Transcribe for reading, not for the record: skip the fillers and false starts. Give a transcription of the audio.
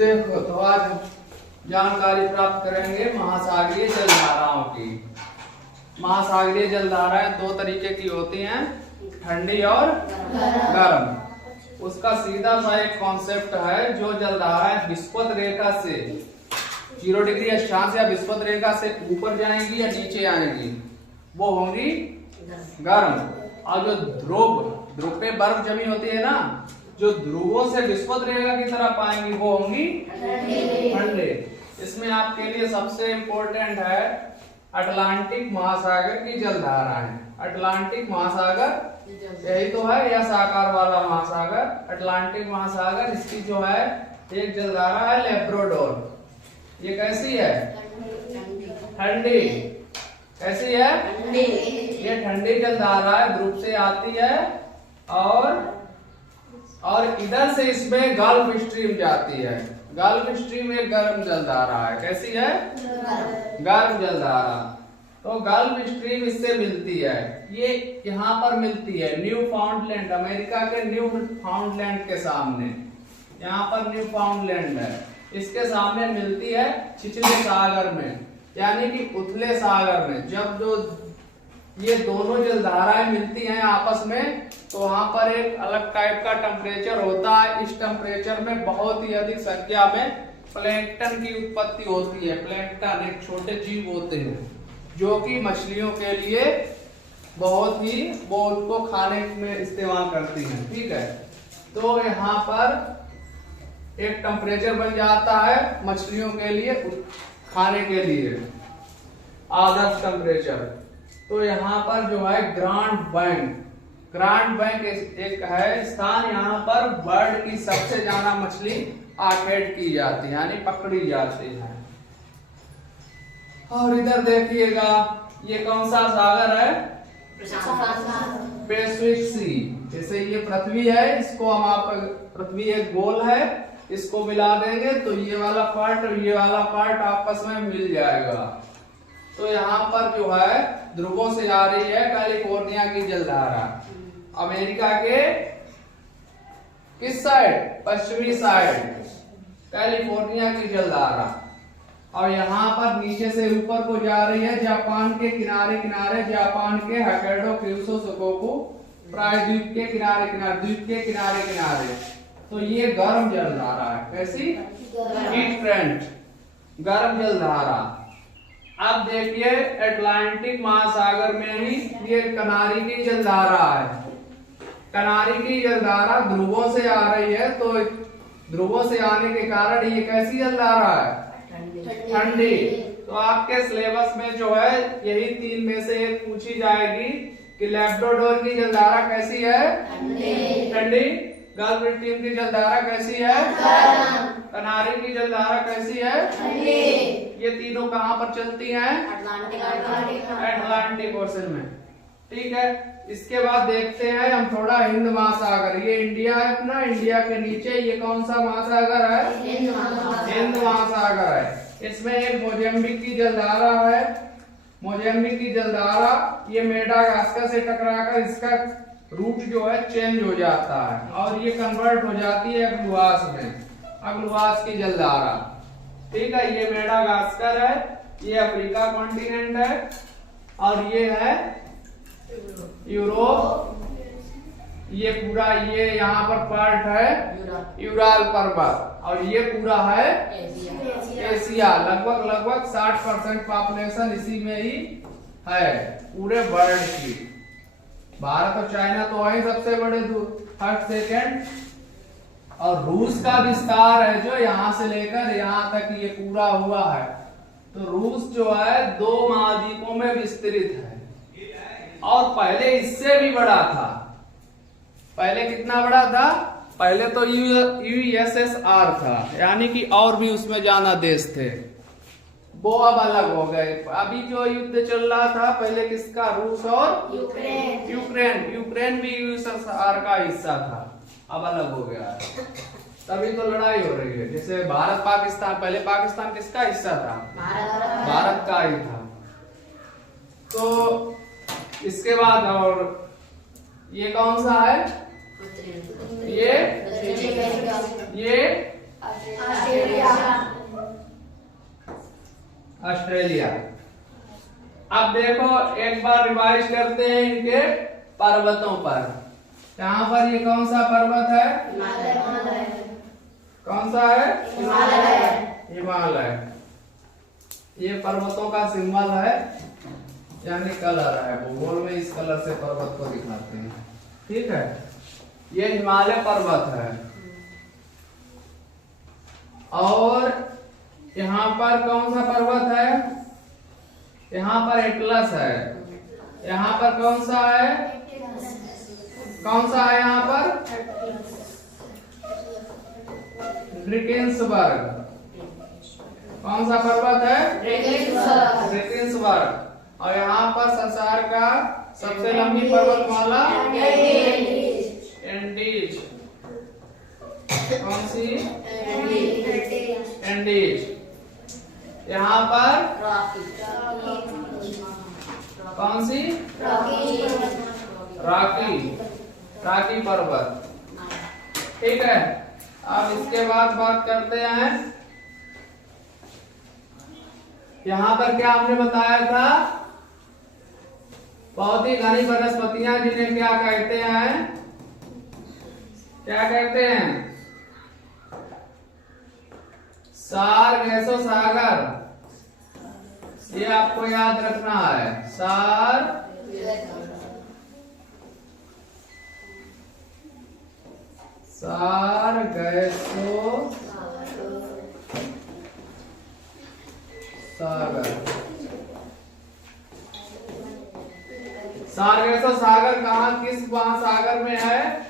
देखो तो आज जानकारी प्राप्त करेंगे महासागरीय जलधाराओं की। महासागरीय जलधाराएं दो तरीके की होती हैं, ठंडी और गर्म। उसका सीधा सा एक कॉन्सेप्ट है, जो जलधाराएं विस्पत रेखा से 0 डिग्री अक्षांश या विस्पत रेखा से ऊपर जाएंगी या नीचे आएंगी, वो होंगी गर्म। और जो ध्रुव पे बर्फ जमी होती है ना, जो ध्रुवों से विस्पत रेखा की तरफ आएंगी, वो होंगी ठंडे। इसमें आपके लिए सबसे इम्पोर्टेंट है अटलांटिक महासागर की जलधाराएं। अटलांटिक महासागर यही तो है, या साकार वाला महासागर अटलांटिक महासागर। इसकी जो है एक जलधारा है लैब्राडोर। ये कैसी है? ठंडी। कैसी है? ये ठंडी जलधारा है, ध्रुव से आती है और इधर से इसमें गल्फ स्ट्रीम जाती है। गल्फ स्ट्रीम एक गर्म जलधारा है। कैसी है? गर्म जलधारा। तो गल्फ स्ट्रीम इससे मिलती है, ये यहाँ पर मिलती है न्यू फाउंडलैंड, अमेरिका के न्यू फाउंडलैंड के सामने। यहाँ पर न्यू फाउंडलैंड है, इसके सामने मिलती है छिछले सागर में, यानी कि उथले सागर में। जब जो ये दोनों जलधाराएं मिलती हैं आपस में, तो वहां पर एक अलग टाइप का टेम्परेचर होता है। इस टेम्परेचर में बहुत ही अधिक संख्या में प्लैंकटन की उत्पत्ति होती है। प्लैंकटन एक छोटे जीव होते हैं जो कि मछलियों के लिए बहुत ही, वो उनको खाने में इस्तेमाल करती हैं। ठीक है, तो यहाँ पर एक टेम्परेचर बन जाता है मछलियों के लिए, खाने के लिए आदर्श टेम्परेचर। तो यहाँ पर जो है ग्रांड बैंक एक है स्थान, यहाँ पर वर्ल्ड की सबसे ज्यादा मछली आखेट की जाती है, यानी पकड़ी जाती है। और इधर देखिएगा, ये कौन सा सागर है? पैसिफिक सी। जैसे ये पृथ्वी है, इसको हम आप, पृथ्वी एक गोल है, इसको मिला देंगे तो ये वाला पार्ट और ये वाला पार्ट आपस में मिल जाएगा। तो यहाँ पर जो है ध्रुवों से आ रही है कैलिफोर्निया की जलधारा। अमेरिका के किस साइड? पश्चिमी साइड कैलिफोर्निया की जलधारा। और यहाँ पर नीचे से ऊपर को जा रही है जापान के किनारे किनारे, जापान के होक्काइडो क्यूशु शोकोकु प्रायद्वीप के किनारे किनारे, द्वीप के किनारे किनारे। तो ये गर्म जलधारा है। कैसी? हीट फ्रंट, गर्म जलधारा। अब देखिए अटलांटिक महासागर में ही ये कनारी की जलधारा है। कनारी की जलधारा ध्रुवों से आ रही है, तो ध्रुवों से आने के कारण ये कैसी जलधारा है? ठंडी। तो आपके सिलेबस में जो है यही 3 में से एक पूछी जाएगी कि लैब्राडोर की जलधारा कैसी है? ठंडी। गल्फ स्ट्रीम की जलधारा कैसी है? कनारी की जलधारा कैसी है? ये तीनों कहाँ पर चलती हैं? अटलांटिक ओशन में। ठीक है, इसके बाद देखते हैं हम थोड़ा हिंद महासागर। ये इंडिया है अपना, इंडिया के नीचे ये कौन सा महासागर है? हिंद महासागर है। इसमें एक मोजाम्बिक की जलधारा है। मोजाम्बिक की जलधारा ये मेडागास्कर से टकराकर इसका रूट जो है चेंज हो जाता है और ये कन्वर्ट हो जाती है अग्लुआस में, अग्लुआस की जलधारा। ठीक है, ये मेडागास्कर है, ये अफ्रीका कॉन्टिनेंट है, और ये है यूरोप। ये पूरा ये यहाँ पर पार्ट है यूराल पर्वत, और ये पूरा है एशिया। लगभग 60% पॉपुलेशन इसी में ही है पूरे वर्ल्ड की। भारत और चाइना तो है सबसे बड़े, फर्स्ट सेकेंड। और रूस का विस्तार है जो यहाँ से लेकर यहाँ तक ये पूरा हुआ है। तो रूस जो है 2 महाद्वीपों में विस्तृत है, और पहले इससे भी बड़ा था। पहले कितना बड़ा था? पहले तो USSR था, यानी कि और भी उसमें ज्यादा देश थे, वो अब अलग हो गए। अभी जो युद्ध चल रहा था पहले किसका? रूस और यूक्रेन भी USSR का हिस्सा था, अब अलग हो गया है। तभी तो लड़ाई हो रही है। जैसे भारत पाकिस्तान, पहले पाकिस्तान किसका हिस्सा था? भारत का ही था। तो इसके बाद और ये कौन सा है? ये ऑस्ट्रेलिया। अब देखो एक बार रिवाइज करते हैं इनके पर्वतों पर। यहाँ पर ये कौन सा पर्वत है? हिमालय। कौन सा है? हिमालय। हिमालय। ये पर्वतों का सिंबल है, यानी कलर है। भूगोल में इस कलर से पर्वत को दिखाते हैं। ठीक है, ये हिमालय पर्वत है। और यहाँ पर कौन सा पर्वत है? यहाँ पर एटलस है। यहाँ पर कौन सा है? कौन सा है यहाँ पर? ड्रैकेंसबर्ग। कौन सा पर्वत है? ड्रैकेंसबर्ग। और यहाँ पर संसार का सबसे लंबी पर्वतमाला एंडीज। कौन सी? एंडीज। यहाँ पर कौन सी? रॉकी पर्वत। ठीक है, अब इसके बाद बात करते हैं यहाँ पर क्या आपने बताया था? बहुत ही घनी वनस्पतियां, जिन्हें क्या कहते हैं? क्या कहते हैं? सार सागर। ये आपको याद रखना है, सार सारगेसो सागर कहाँ, किस महासागर में है?